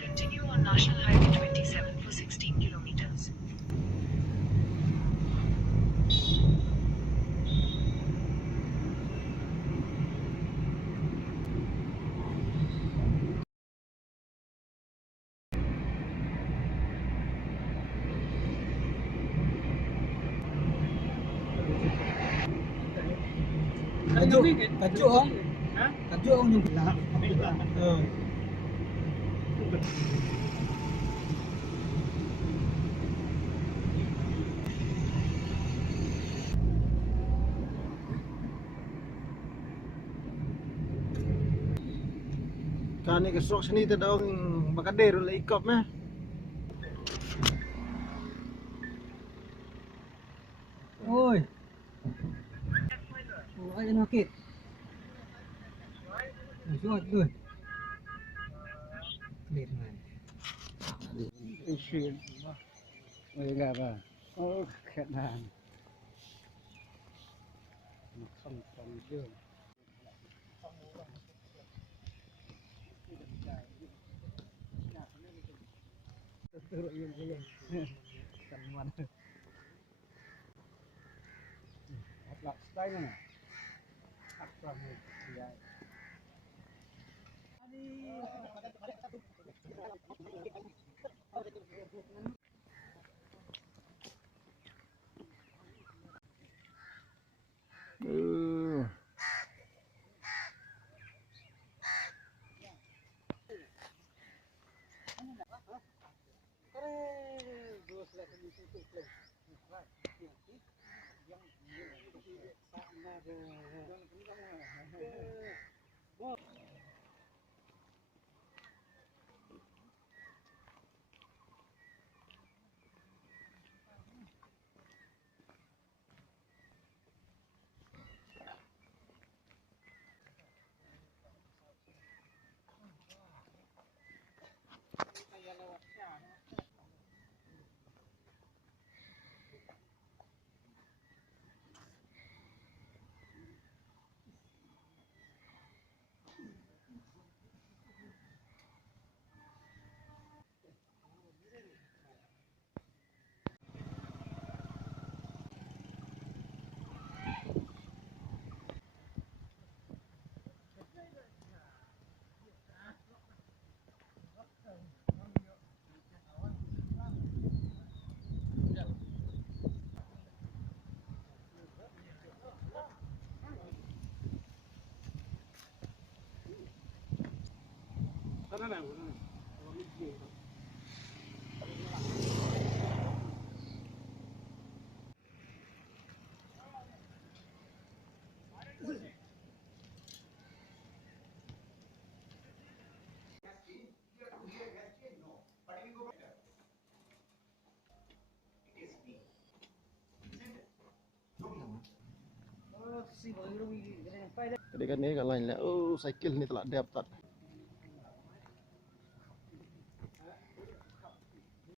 Continue on National Highway 27 for 16 kilometers. Tajuk orang. Ha? Tajuk orang juga. Kan ni kesok sini tu daun bakadir lah ikop meh. Oi. Oh, ayo nakit. Suat tu. Lihat man. Isu. Enggak apa. Oh, kena. Không chưa. Turut yang kan mana. Lak style mana? Apa ni dia? Jadi kan ni kalau ni, oh cycle ni telah dapat.